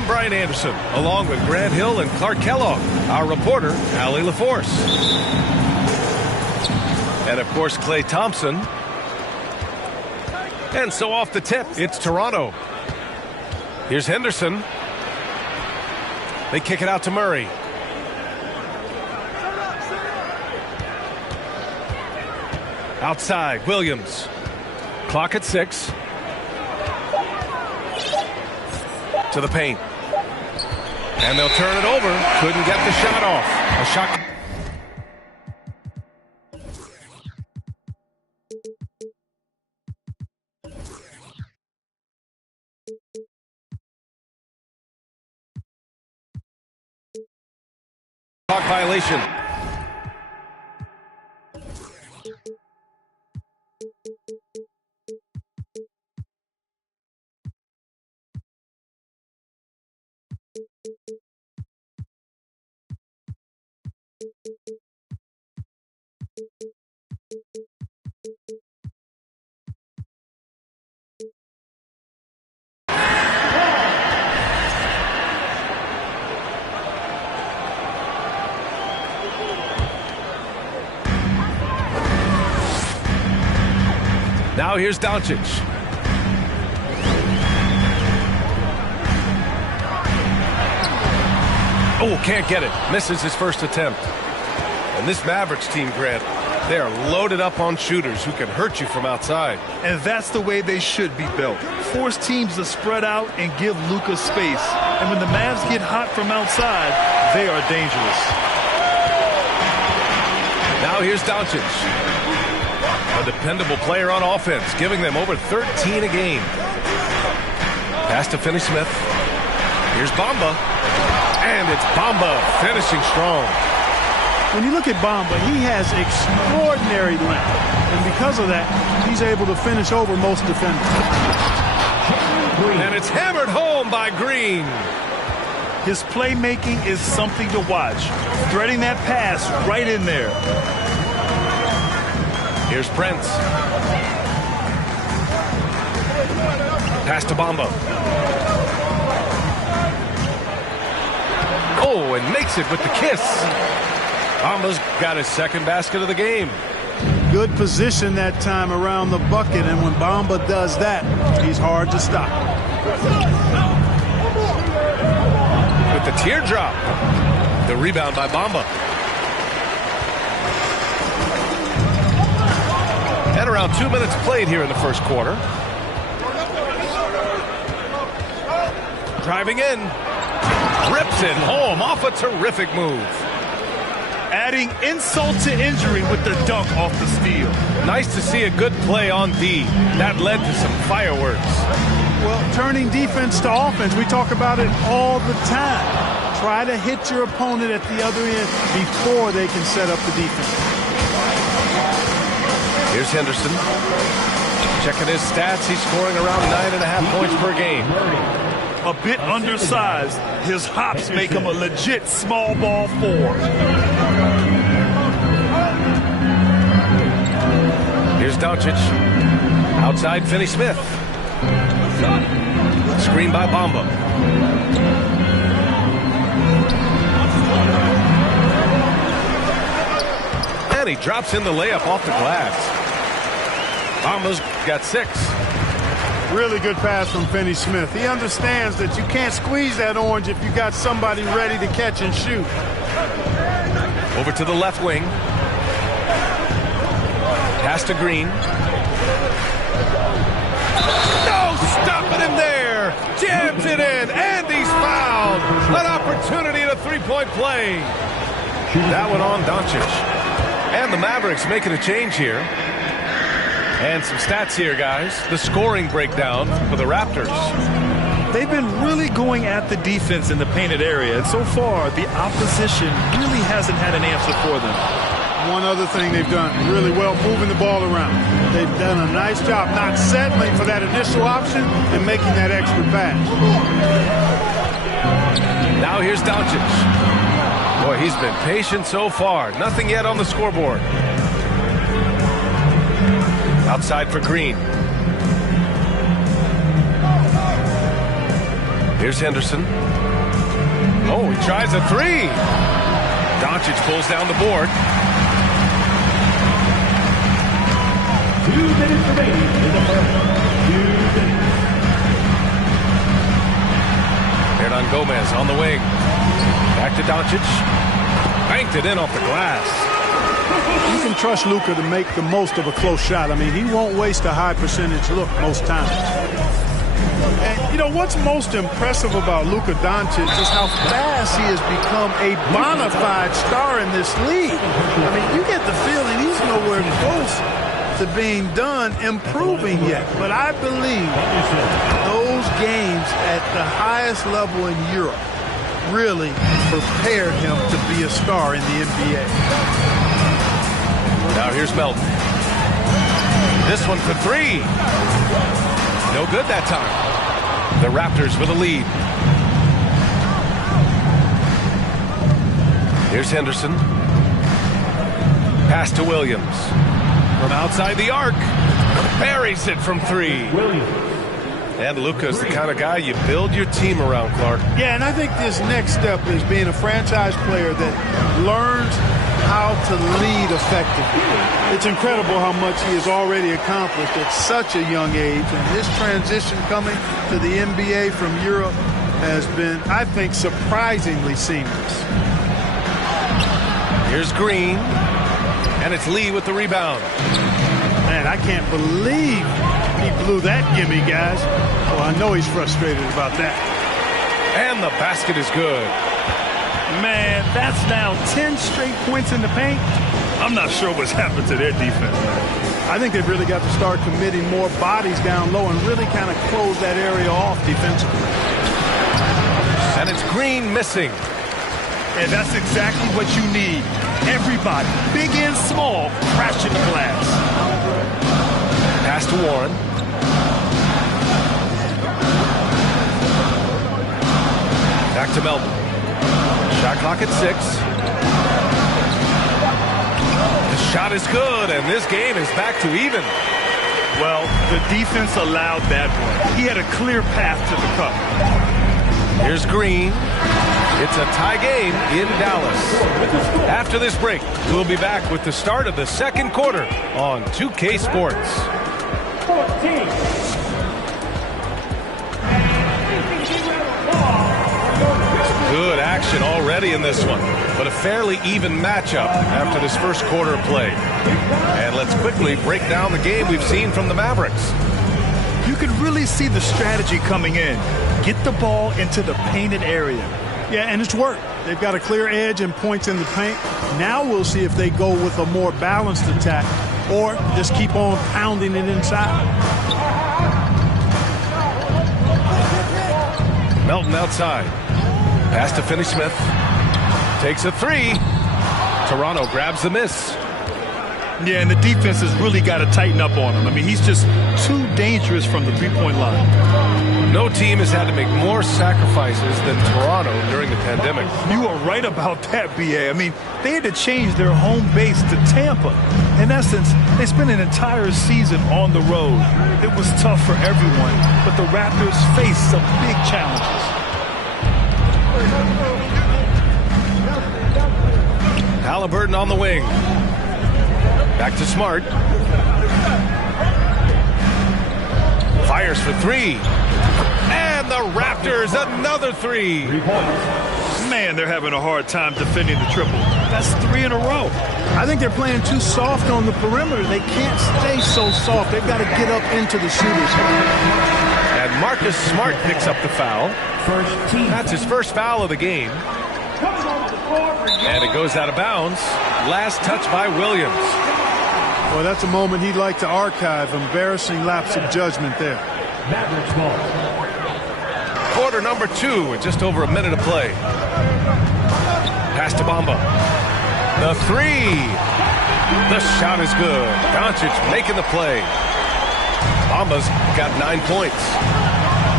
I'm Brian Anderson, along with Grant Hill and Clark Kellogg, our reporter, Allie LaForce. And, of course, Klay Thompson. And so off the tip, it's Toronto. Here's Henderson. They kick it out to Murray. Outside, Williams. Clock at 6. To the paint. And they'll turn it over. Couldn't get the shot off. A shot. Clock violation. Now here's Doncic. Oh, can't get it. Misses his first attempt. And this Mavericks team, Grant, they are loaded up on shooters who can hurt you from outside. And that's the way they should be built. Force teams to spread out and give Luka space. And when the Mavs get hot from outside, they are dangerous. Now here's Doncic. A dependable player on offense, giving them over 13 a game. Pass to Finney-Smith. Here's Bamba. And it's Bamba finishing strong. When you look at Bamba, he has extraordinary length. And because of that, he's able to finish over most defenders. And it's hammered home by Green. His playmaking is something to watch. Threading that pass right in there. Here's Prince. Pass to Bamba. Oh, and makes it with the kiss. Bamba's got his second basket of the game. Good position that time around the bucket, and when Bamba does that, he's hard to stop. With the teardrop. The rebound by Bamba. And around 2 minutes played here in the first quarter. Driving in. Rips it home off a terrific move. Adding insult to injury with the dunk off the steal. Nice to see a good play on D. That led to some fireworks. Well, turning defense to offense, we talk about it all the time. Try to hit your opponent at the other end before they can set up the defense. Here's Henderson. Checking his stats, he's scoring around 9.5 points per game. a bit undersized, his hops make him a legit small ball forward. Here's Doncic. Outside, Finney-Smith. Screen by Bamba. And he drops in the layup off the glass. Bamba's got 6. Really good pass from Finney-Smith. He understands that you can't squeeze that orange if you got somebody ready to catch and shoot. Over to the left wing. Pass to Green. No, stopping him there. Jams it in, and he's fouled. An opportunity at a three-point play. That one on Doncic. And the Mavericks making a change here. And some stats here, guys. The scoring breakdown for the Raptors. They've been really going at the defense in the painted area, and so far the opposition really hasn't had an answer for them. One other thing they've done really well, moving the ball around. They've done a nice job not settling for that initial option and making that extra pass. Now here's Doncic. Boy, he's been patient so far. Nothing yet on the scoreboard. Outside for Green. Here's Henderson. Oh, he tries a 3. Doncic pulls down the board. 2 minutes remaining in the first. 2 minutes. Hernan Gomez on the wing. Back to Doncic. Banked it in off the glass. You can trust Luka to make the most of a close shot. I mean, he won't waste a high percentage look most times. And, you know, what's most impressive about Luka Doncic is how fast he has become a bona fide star in this league. I mean, you get the feeling he's nowhere close to being done improving yet. But I believe those games at the highest level in Europe really prepared him to be a star in the NBA. Now here's Melton. This one for 3. No good that time. The Raptors with a lead. Here's Henderson. Pass to Williams. From outside the arc. Buries it from 3. Williams. And Luka's the kind of guy you build your team around, Clark. Yeah, and I think this next step is being a franchise player that learns how to lead effectively. It's incredible how much he has already accomplished at such a young age, and his transition coming to the NBA from Europe has been, I think, surprisingly seamless. Here's Green, and it's Lee with the rebound. Man, I can't believe he blew that gimme, guys. Well, I know he's frustrated about that. And the basket is good. Man, that's now 10 straight points in the paint. I'm not sure what's happened to their defense, man. I think they've really got to start committing more bodies down low and really kind of close that area off defensively. And it's Green missing. And that's exactly what you need. Everybody, big and small, crashing the glass. Pass to Warren. Back to Melton. Shot clock at 6. The shot is good, and this game is back to even. Well, the defense allowed that one. He had a clear path to the cup. Here's Green. It's a tie game in Dallas. After this break, we'll be back with the start of the second quarter on 2K Sports. 14. Good action already in this one, but a fairly even matchup after this first quarter of play. And let's quickly break down the game we've seen from the Mavericks. You can really see the strategy coming in. Get the ball into the painted area. Yeah, and it's worked. They've got a clear edge and points in the paint. Now we'll see if they go with a more balanced attack or just keep on pounding it inside. Melton outside. Pass to Finney-Smith. Takes a 3. Toronto grabs the miss. Yeah, and the defense has really got to tighten up on him. I mean, he's just too dangerous from the three-point line. No team has had to make more sacrifices than Toronto during the pandemic. You are right about that, B.A. I mean, they had to change their home base to Tampa. In essence, they spent an entire season on the road. It was tough for everyone, but the Raptors faced some big challenges. Halliburton on the wing. Back to Smart. Fires for three. And the Raptors, another three. 3 points. Man, they're having a hard time defending the triple. That's 3 in a row. I think they're playing too soft on the perimeter. They can't stay so soft. They've got to get up into the shooters. And Marcus Smart picks up the foul. First team. That's his first foul of the game. And it goes out of bounds. Last touch by Williams. Well, that's a moment he'd like to archive. Embarrassing lapse of judgment there. Mavericks ball. Quarter number 2 with just over a minute of play. Pass to Bamba. The three. The shot is good. Doncic making the play. Bamba's got 9 points.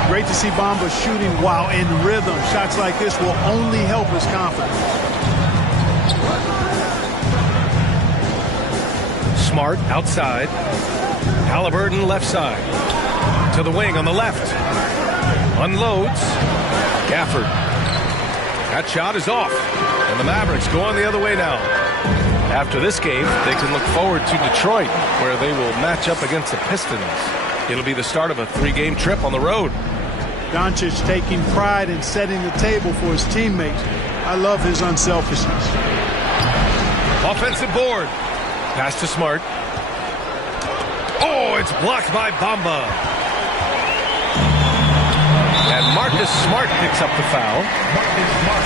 Great to see Bamba shooting while in rhythm. Shots like this will only help his confidence. Smart outside. Halliburton left side. To the wing on the left. Unloads. Gafford. That shot is off. And the Mavericks going the other way now. After this game, they can look forward to Detroit, where they will match up against the Pistons. It'll be the start of a 3-game trip on the road. Doncic taking pride in setting the table for his teammates. I love his unselfishness. Offensive board. Pass to Smart. Oh, it's blocked by Bamba. And Marcus Smart picks up the foul.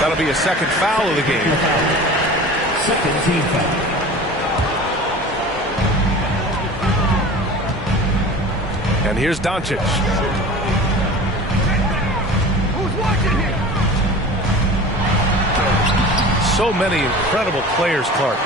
That'll be a second foul of the game. Second team foul. And here's Doncic. So many incredible players, Clark.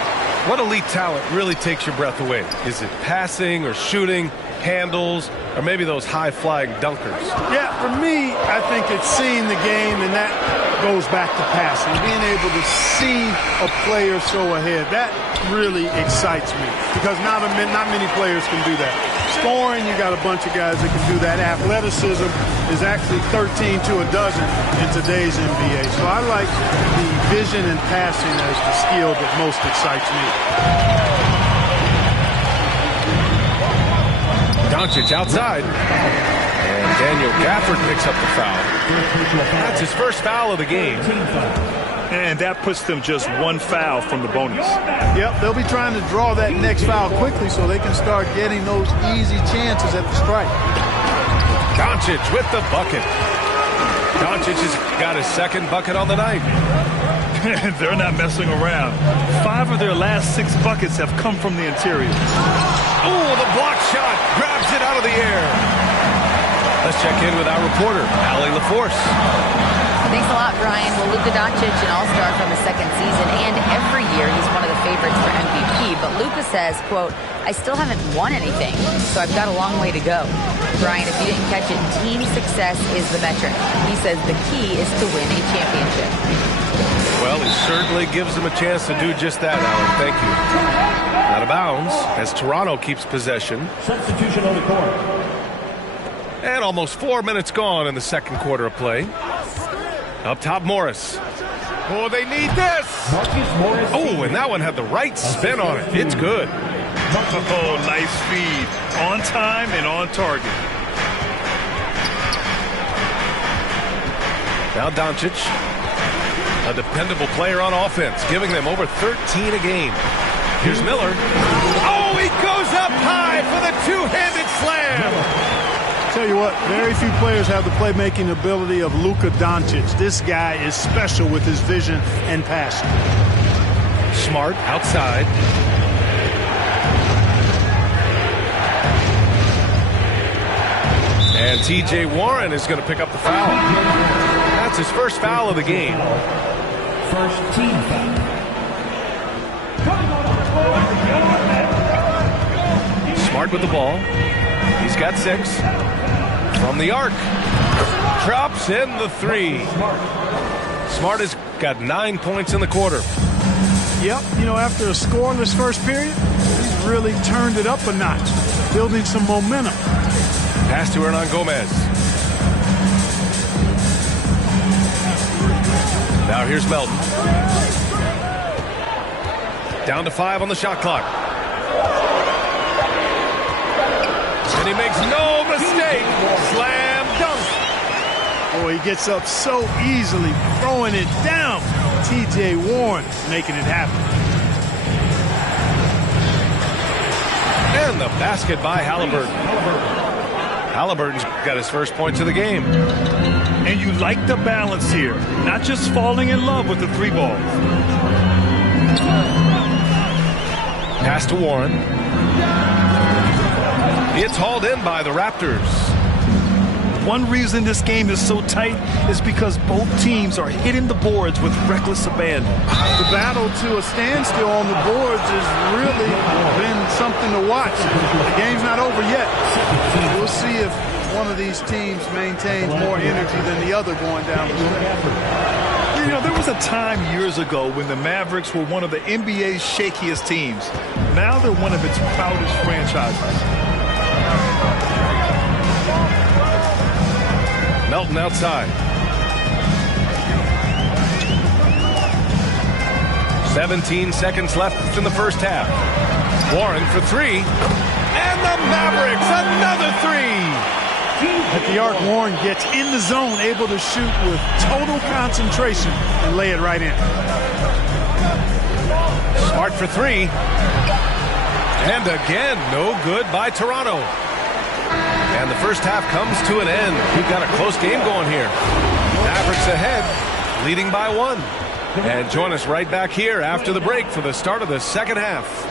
What elite talent really takes your breath away? Is it passing or shooting, handles, or maybe those high-flying dunkers? Yeah, for me, I think it's seeing the game, and that goes back to passing. Being able to see a player so ahead, that really excites me because not many players can do that. Scoring, you got a bunch of guys that can do that. Athleticism is actually 13 to a dozen in today's NBA. So I like the vision and passing as the skill that most excites me. Doncic outside. And Daniel Gafford picks up the foul. That's his first foul of the game. And that puts them just 1 foul from the bonus. Yep, they'll be trying to draw that next foul quickly so they can start getting those easy chances at the strike. Doncic with the bucket. Doncic has got his second bucket on the night. They're not messing around. 5 of their last 6 buckets have come from the interior. Oh, the block shot grabs it out of the air. Let's check in with our reporter, Allie LaForce. Thanks a lot, Brian. Well, Luka Doncic, an all-star from his second season, and every year he's one of the favorites for MVP. But Luka says, quote, I still haven't won anything, so I've got a long way to go. Brian, if you didn't catch it, team success is the metric. He says the key is to win a championship. Well, he certainly gives them a chance to do just that, Alan. Thank you. Out of bounds as Toronto keeps possession. Substitution on the court. And almost 4 minutes gone in the second quarter of play. Up top, Morris. Oh, they need this. Marcus Morris. Oh, and that one had the right spin on it. It's good. Oh, nice feed. On time and on target. Now Doncic, a dependable player on offense, giving them over 13 a game. Here's Miller. Oh, he goes up high for the two-handed slam. Tell you what, very few players have the playmaking ability of Luka Doncic. This guy is special with his vision and passion. Smart outside. And T.J. Warren is going to pick up the foul. That's his first foul of the game. First team foul. Smart with the ball. He's got 6. From the arc. Drops in the three. Smart has got 9 points in the quarter. Yep, you know, after a scoreless first period, he's really turned it up a notch, building some momentum. Pass to Hernan Gomez. Now here's Melton. Down to 5 on the shot clock. And he makes no mistake. Slam dunk. Boy, he gets up so easily, throwing it down. T.J. Warren making it happen. And the basket by Halliburton. Halliburton's got his first points of the game. And you like the balance here, not just falling in love with the three balls. Pass to Warren. It's hauled in by the Raptors. One reason this game is so tight is because both teams are hitting the boards with reckless abandon. The battle to a standstill on the boards has really been something to watch. The game's not over yet. We'll see if one of these teams maintains more energy than the other going down the stretch. You know, there was a time years ago when the Mavericks were one of the NBA's shakiest teams. Now they're one of its proudest franchises. Melton outside. 17 seconds left in the first half. Warren for three. And the Mavericks, another three. At the arc, Warren gets in the zone, able to shoot with total concentration and lay it right in. Smart for three. And again, no good by Toronto. And the first half comes to an end. We've got a close game going here. Mavericks ahead, leading by 1. And join us right back here after the break for the start of the second half.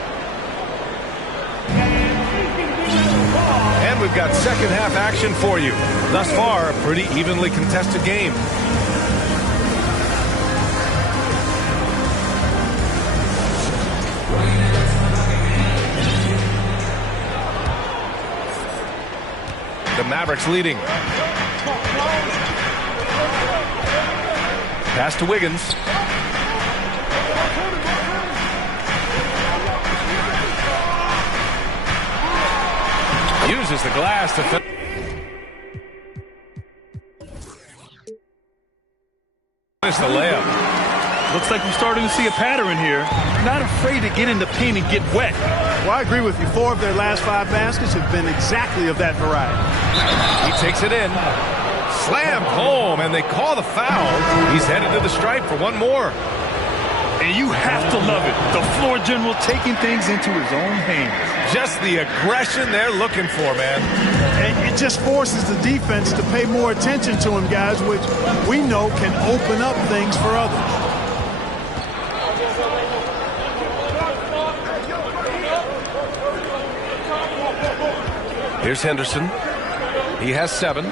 And we've got second half action for you. Thus far, a pretty evenly contested game. The Mavericks leading. Pass to Wiggins. Uses the glass to finish the layup. Looks like we're starting to see a pattern here. Not afraid to get in the paint and get wet. Well, I agree with you. 4 of their last 5 baskets have been exactly of that variety. He takes it in. Slammed home, and they call the foul. He's headed to the stripe for one more. And you have to love it. The floor general taking things into his own hands. Just the aggression they're looking for, man. And it just forces the defense to pay more attention to him, guys, which we know can open up things for others. Here's Henderson. He has 7.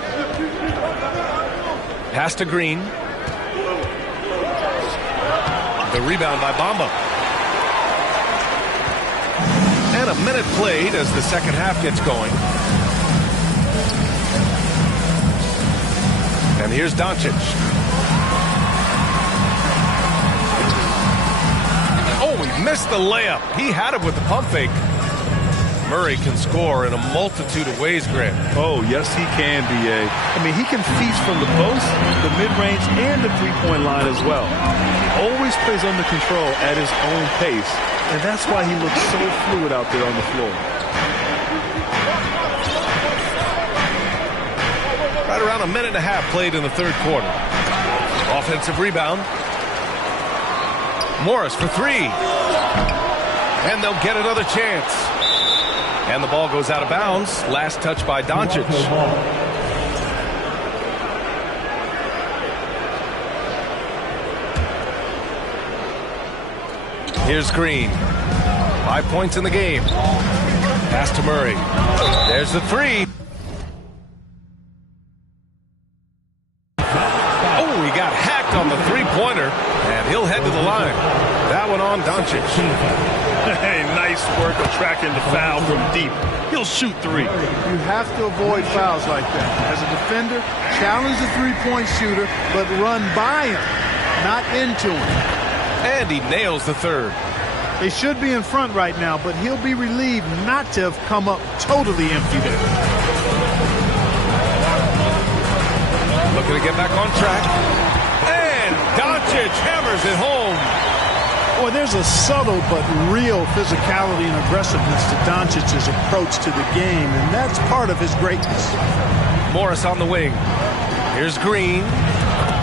Pass to Green. The rebound by Bamba. And a minute played as the second half gets going. And here's Doncic. Oh, he missed the layup. He had it with the pump fake. Murray can score in a multitude of ways, Grant. Oh, yes, he can, B.A. I mean, he can feast from the post, the mid-range, and the three-point line as well. He always plays under control at his own pace, and that's why he looks so fluid out there on the floor. Right around a minute and a half played in the third quarter. Offensive rebound. Morris for 3. And they'll get another chance. And the ball goes out of bounds. Last touch by Doncic. Here's Green. 5 points in the game. Pass to Murray. There's the 3. Oh, he got hacked on the three-pointer, and he'll head to the line. That one on Doncic. Hey, nice work attracting the foul from deep. He'll shoot three. You have to avoid fouls like that. As a defender, challenge the three-point shooter, but run by him, not into him. And he nails the third. They should be in front right now, but he'll be relieved not to have come up totally empty there. Looking to get back on track. And Doncic hammers it home. Boy, there's a subtle but real physicality and aggressiveness to Doncic's approach to the game, and that's part of his greatness. Morris on the wing. Here's Green.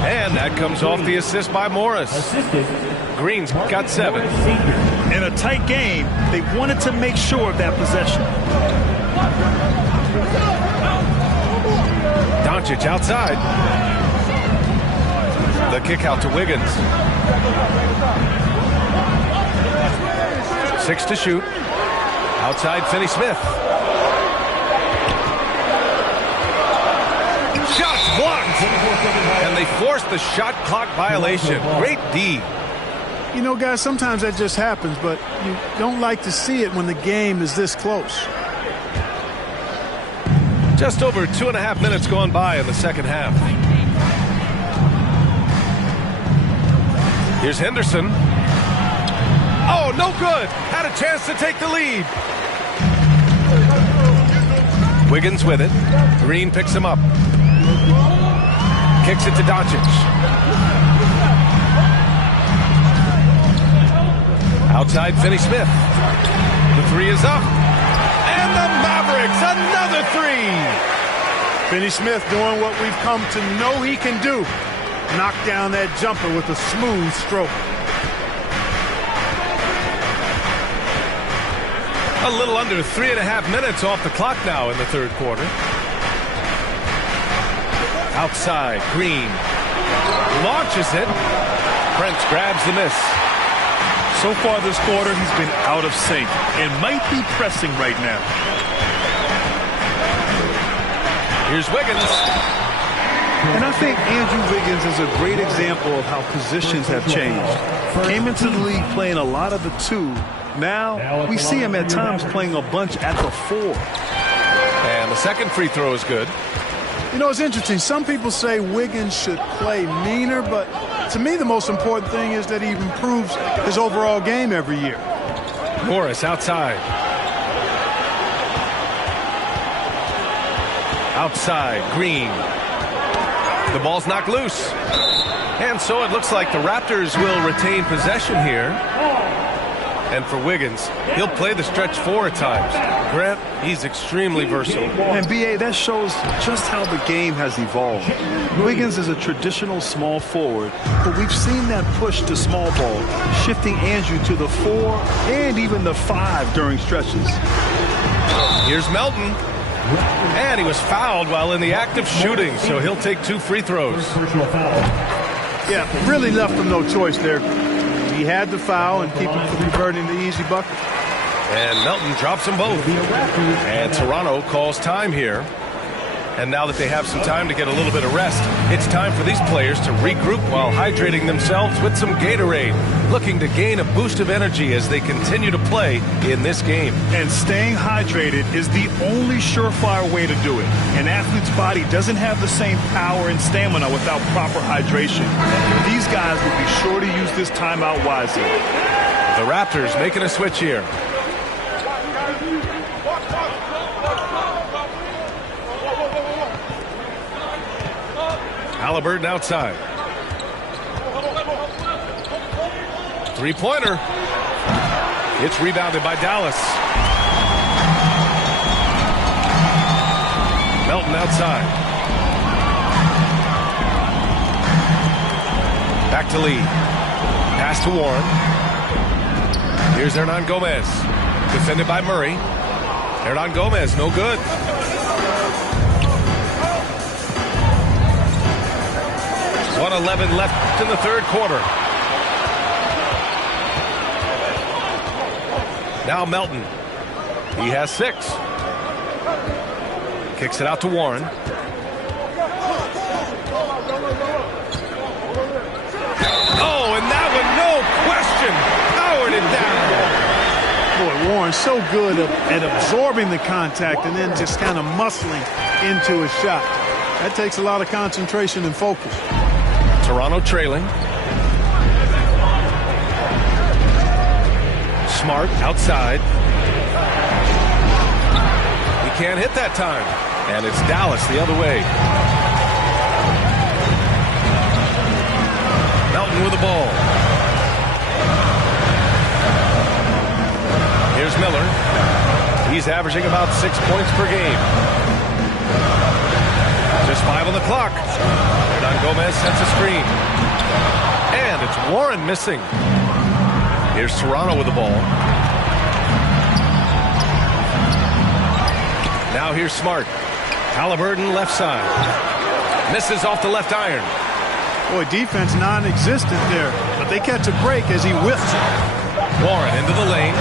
And that comes off the assist by Morris. Green's got 7. In a tight game, they wanted to make sure of that possession. Doncic outside. The kick out to Wiggins. 6 to shoot. Outside Finney-Smith. Shots blocked. And they forced the shot clock violation. Great D. You know, guys, sometimes that just happens, but you don't like to see it when the game is this close. Just over 2.5 minutes gone by in the second half. Here's Henderson. Oh, no good. Had a chance to take the lead. Wiggins with it. Green picks him up. Kicks it to Doncic. Outside Finney-Smith. The three is up. And the Mavericks, another three. Finney-Smith doing what we've come to know he can do. Knock down that jumper with a smooth stroke. A little under 3.5 minutes off the clock now in the third quarter. Outside, Green launches it. Prince grabs the miss. So far this quarter, he's been out of sync and might be pressing right now. Here's Wiggins. And I think Andrew Wiggins is a great example of how positions have changed. Came into the league playing a lot of the 2. Now we see him at times playing a bunch at the 4. And the second free throw is good. You know, it's interesting. Some people say Wiggins should play meaner, but to me the most important thing is that he improves his overall game every year. Morris outside. Outside, Green. The ball's knocked loose. And so it looks like the Raptors will retain possession here. And for Wiggins, he'll play the stretch 4 at times. Grant, he's extremely versatile. And B.A., that shows just how the game has evolved. Wiggins is a traditional small forward, but we've seen that push to small ball, shifting Andrew to the 4 and even the 5 during stretches. Here's Melton. And he was fouled while in the act of shooting, so he'll take 2 free throws. Yeah, really left him no choice there. He had the foul and keep him from reverting the easy bucket. And Melton drops them both. And Toronto calls time here. And now that they have some time to get a little bit of rest, it's time for these players to regroup while hydrating themselves with some Gatorade, looking to gain a boost of energy as they continue to play in this game. And staying hydrated is the only surefire way to do it. An athlete's body doesn't have the same power and stamina without proper hydration. These guys will be sure to use this timeout wisely. The Raptors making a switch here. Halliburton outside. Three-pointer. It's rebounded by Dallas. Melton outside. Back to Lee. Pass to Warren. Here's Hernan Gomez. Defended by Murray. Hernan Gomez, no good. 1:11 left in the third quarter. Now Melton. He has 6. Kicks it out to Warren. Oh, and that one, no question, powered it down. Boy, Warren's so good at absorbing the contact and then just kind of muscling into his shot. That takes a lot of concentration and focus. Toronto trailing. Smart outside. He can't hit that time. And it's Dallas the other way. Melton with the ball. Here's Miller. He's averaging about 6 points per game. Just 5 on the clock. Hernan Gomez sets a screen. And it's Warren missing. Here's Toronto with the ball. Now here's Smart. Halliburton left side. Misses off the left iron. Boy, defense non-existent there, but they catch a break as he whiffs it. Warren into the lane.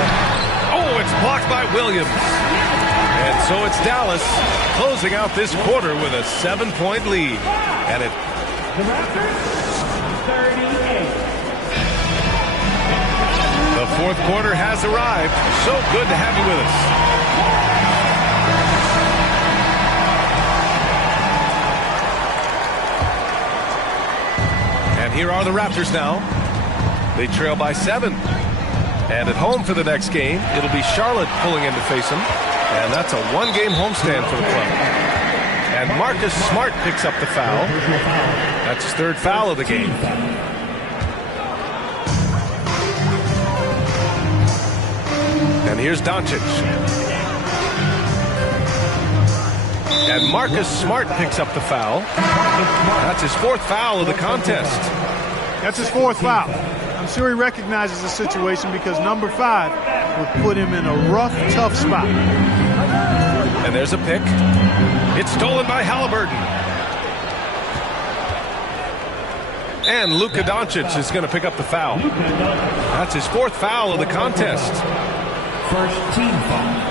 Oh, it's blocked by Williams. And so it's Dallas closing out this quarter with a 7-point lead. And it... The Raptors, 38. The fourth quarter has arrived. So good to have you with us. And here are the Raptors now. They trail by 7. And at home for the next game, it'll be Charlotte pulling in to face them. And that's a one-game homestand for the club. And Marcus Smart picks up the foul. That's his 3rd foul of the game. And here's Doncic. And Marcus Smart picks up the foul. That's his 4th foul of the contest. That's his 4th foul. I'm sure he recognizes the situation because number 5 would put him in a rough, tough spot. And there's a pick. It's stolen by Halliburton. And Luka Doncic is going to pick up the foul. That's his 4th foul of the contest. First team foul.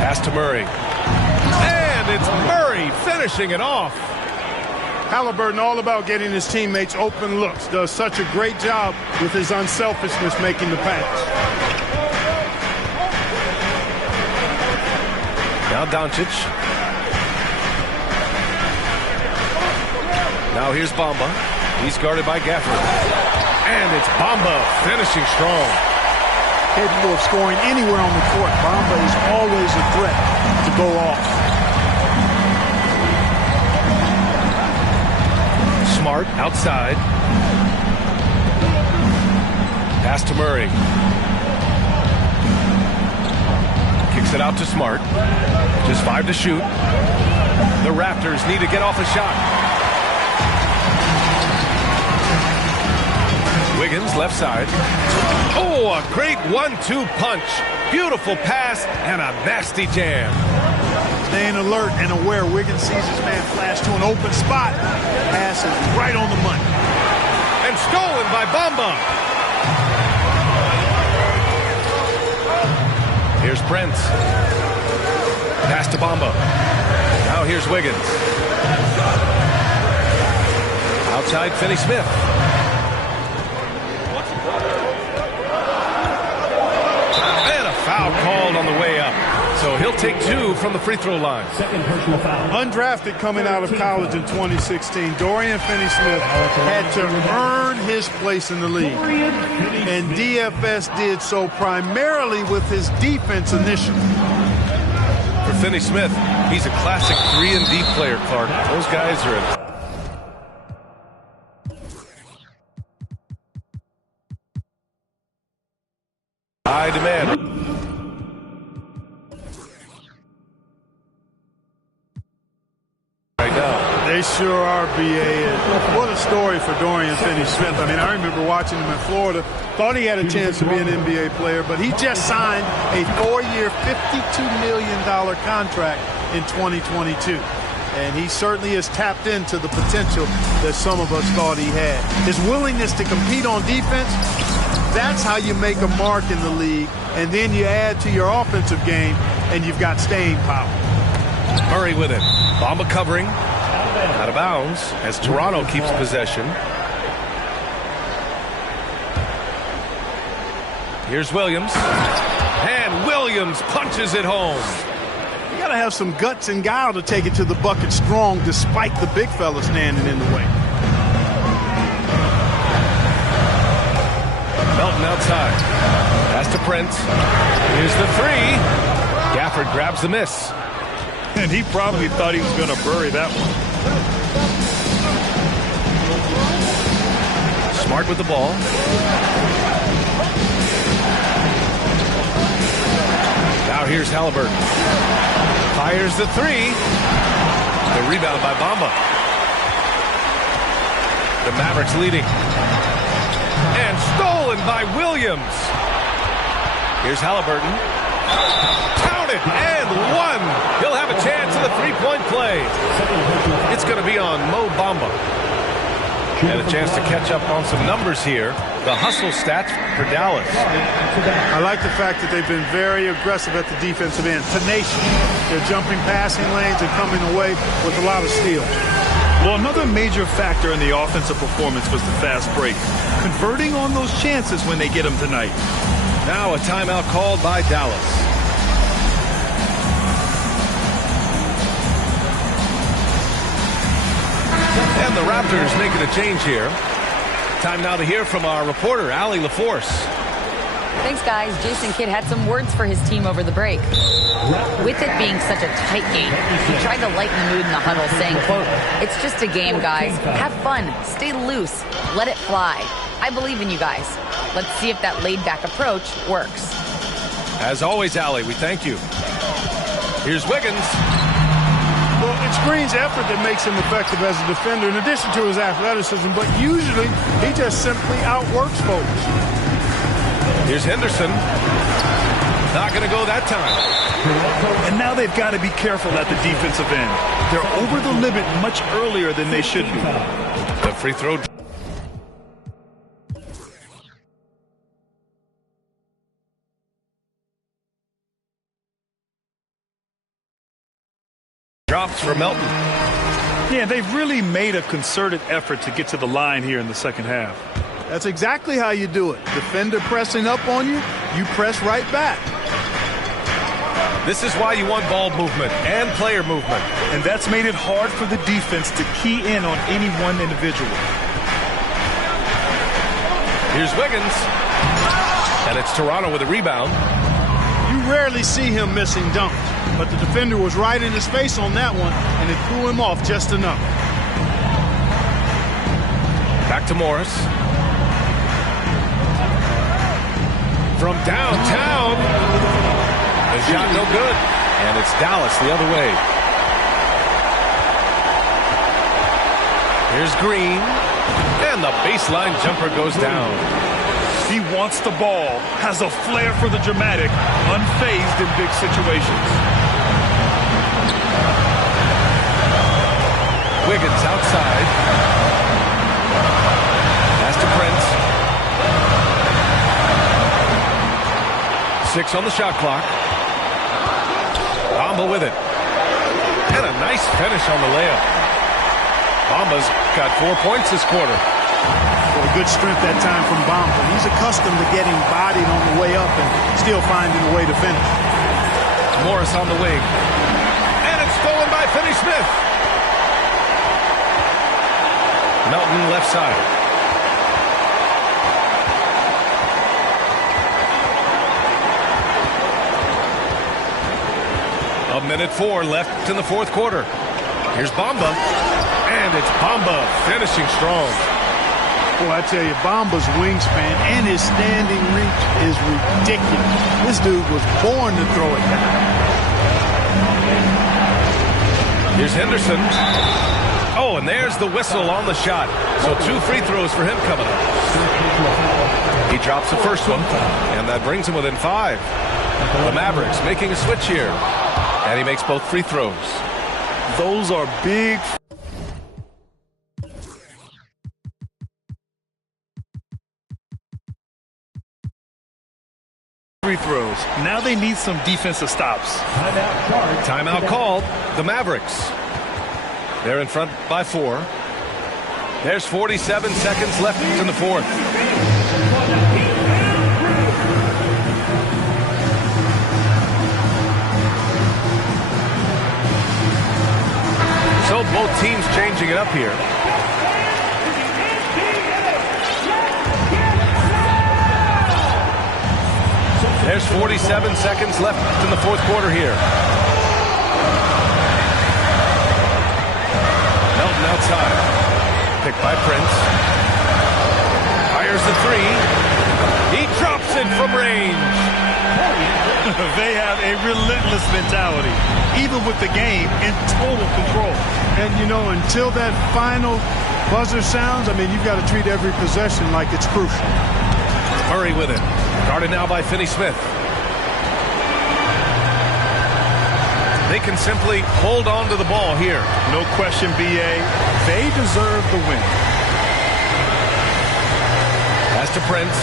Pass to Murray. And it's Murray finishing it off. Halliburton all about getting his teammates open looks. Does such a great job with his unselfishness making the pass. Now Doncic. Now here's Bamba. He's guarded by Gafford. And it's Bamba finishing strong. Capable of scoring anywhere on the court. Bamba is always a threat to go off. Smart outside. Pass to Murray. Kicks it out to Smart. Just 5 to shoot. The Raptors need to get off a shot. Wiggins left side. Oh, a great 1-2 punch. Beautiful pass and a nasty jam. Staying alert and aware. Wiggins sees his man flash to an open spot. Pass is right on the money. And stolen by Bamba. Here's Prince. Pass to Bamba. Now here's Wiggins. Outside Finney-Smith. And a foul called on the way up. So he'll take 2 from the free throw line. Second personal foul. Undrafted coming out of college in 2016, Dorian Finney-Smith had to earn his place in the league. And DFS did so primarily with his defense initially. For Finney-Smith, he's a classic 3-and-D player, Clark. Those guys are in high demand. Right now. They sure are, BA. What a story for Dorian Finney-Smith. I mean, I remember watching him in Florida. Thought he had a chance to be an NBA player, but he just signed a 4-year, $52 million contract in 2022. And he certainly has tapped into the potential that some of us thought he had. His willingness to compete on defense, that's how you make a mark in the league. And then you add to your offensive game, and you've got staying power. Murray with it. Bamba covering. Out of bounds as Toronto keeps possession. Here's Williams. And Williams punches it home. You got to have some guts and guile to take it to the bucket strong despite the big fella standing in the way. Melton outside. Pass to Prince. Here's the three. Gafford grabs the miss. And he probably thought he was going to bury that one. Smart with the ball. Now here's Halliburton. Fires the three. The rebound by Bamba. The Mavericks leading. And stolen by Williams. Here's Halliburton. Counted and one. He'll have a chance in the three-point play. It's going to be on Mo Bamba. And a chance to catch up on some numbers here. The hustle stats for Dallas. I like the fact that they've been very aggressive at the defensive end. Tenacious. They're jumping passing lanes and coming away with a lot of steals. Well, another major factor in the offensive performance was the fast break. Converting on those chances when they get them tonight. Now a timeout called by Dallas. And the Raptors making a change here. Time now to hear from our reporter, Allie LaForce. Thanks, guys. Jason Kidd had some words for his team over the break. With it being such a tight game, he tried to lighten the mood in the huddle, saying, quote, "It's just a game, guys. Have fun. Stay loose. Let it fly. I believe in you guys. Let's see if that laid-back approach works." As always, Allie, we thank you. Here's Wiggins. Well, it's Green's effort that makes him effective as a defender in addition to his athleticism, but usually he just simply outworks folks. Here's Henderson. Not going to go that time. And now they've got to be careful at the defensive end. They're over the limit much earlier than they should be. The free throw. Drops for Melton. Yeah, they've really made a concerted effort to get to the line here in the second half. That's exactly how you do it. Defender pressing up on you, you press right back. This is why you want ball movement and player movement. And that's made it hard for the defense to key in on any one individual. Here's Wiggins. And it's Toronto with a rebound. You rarely see him missing dunks, but the defender was right in his face on that one, and it threw him off just enough. Back to Morris. From downtown. The shot no good. And it's Dallas the other way. Here's Green. And the baseline jumper goes down. He wants the ball, has a flair for the dramatic, unfazed in big situations. Wiggins outside. Pass to Prince. 6 on the shot clock. Bamba with it. And a nice finish on the layup. Bamba's got 4 points this quarter. Well, good strength that time from Bamba. He's accustomed to getting bodied on the way up and still finding a way to finish. Morris on the wing. And it's stolen by Finney-Smith. Melton left side. A minute 4 left in the fourth quarter. Here's Bamba. And it's Bamba finishing strong. Boy, I tell you, Bamba's wingspan and his standing reach is ridiculous. This dude was born to throw it down. Here's Henderson. Oh, and there's the whistle on the shot. So 2 free throws for him coming up. He drops the first one, and that brings him within 5. The Mavericks making a switch here. And he makes both free throws. Those are big free throws. Now they need some defensive stops. Timeout called. The Mavericks. They're in front by 4. There's 47 seconds left in the fourth. So both teams changing it up here. There's 47 seconds left in the fourth quarter here. Melton outside. Picked by Prince. Fires the three. He drops it from range. They have a relentless mentality, even with the game in total control. And, you know, until that final buzzer sounds, I mean, you've got to treat every possession like it's crucial. Murray with it. Guarded now by Finney-Smith. They can simply hold on to the ball here. No question, B.A. They deserve the win. Pass to Prince.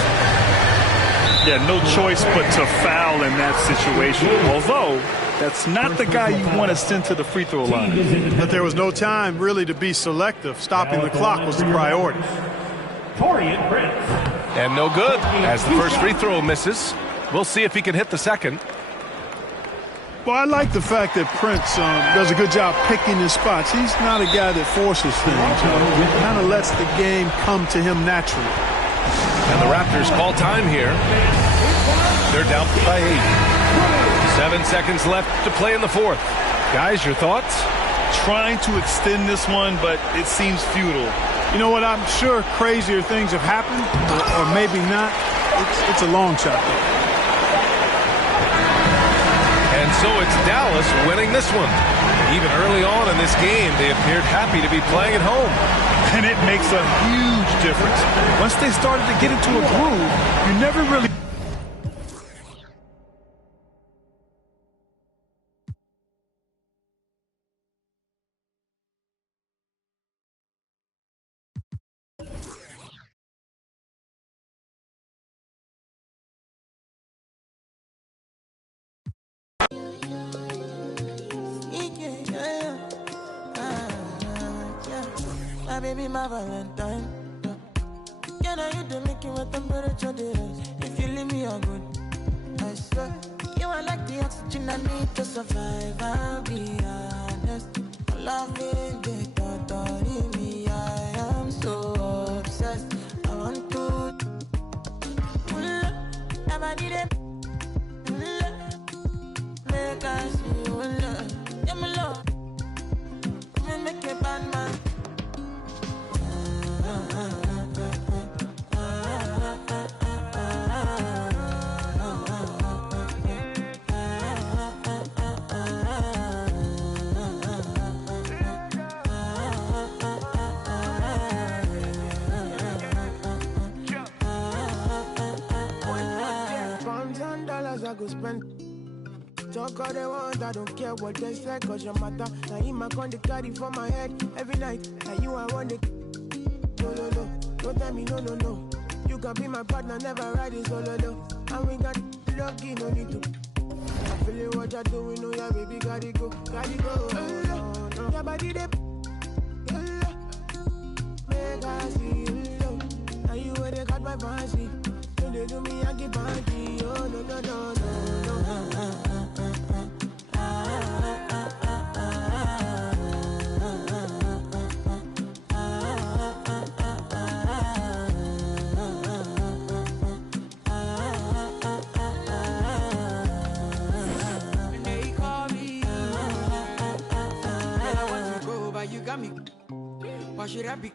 Yeah, no choice but to foul in that situation. Although, that's not the guy you want to send to the free throw line. But there was no time really to be selective. Stopping the clock was the priority. Taurean Prince. And no good as the first free throw misses. We'll see if he can hit the second. Well, I like the fact that Prince does a good job picking his spots. He's not a guy that forces things. He kind of lets the game come to him naturally. And the Raptors call time here. They're down by 8. 7 seconds left to play in the fourth. Guys, your thoughts? Trying to extend this one, but it seems futile. You know what? I'm sure crazier things have happened, or maybe not. It's a long shot, though. And so it's Dallas winning this one. Even early on in this game, they appeared happy to be playing at home. And it makes a huge difference. Once they started to get into a groove, you never really... My baby, my Valentine. Can I you to make you a temperature rise? If you leave me a good, I swear. You are like the oxygen I need to survive. I'll be honest. Loving the thought of me, I am so obsessed. I want to never did it. Make us see you love. Yeah, my love. Make a bad man. I go spend. Talk all they want, I don't care what they say, cause your matter. Now in my con, they carry for my head every night. And you, I want it. No, no, no, don't tell me no, no, no. You can be my partner, never ride it solo, no. And we got lucky, no need to. I feel it, what you're doing, no, yeah, baby, gotta go, gotta go. No, yeah, body, they. Make I see you, now you where they got my fancy. They do me, I keep on key. Oh, no, no, no, no, They call me. I want to go, but you got me. Why should I be?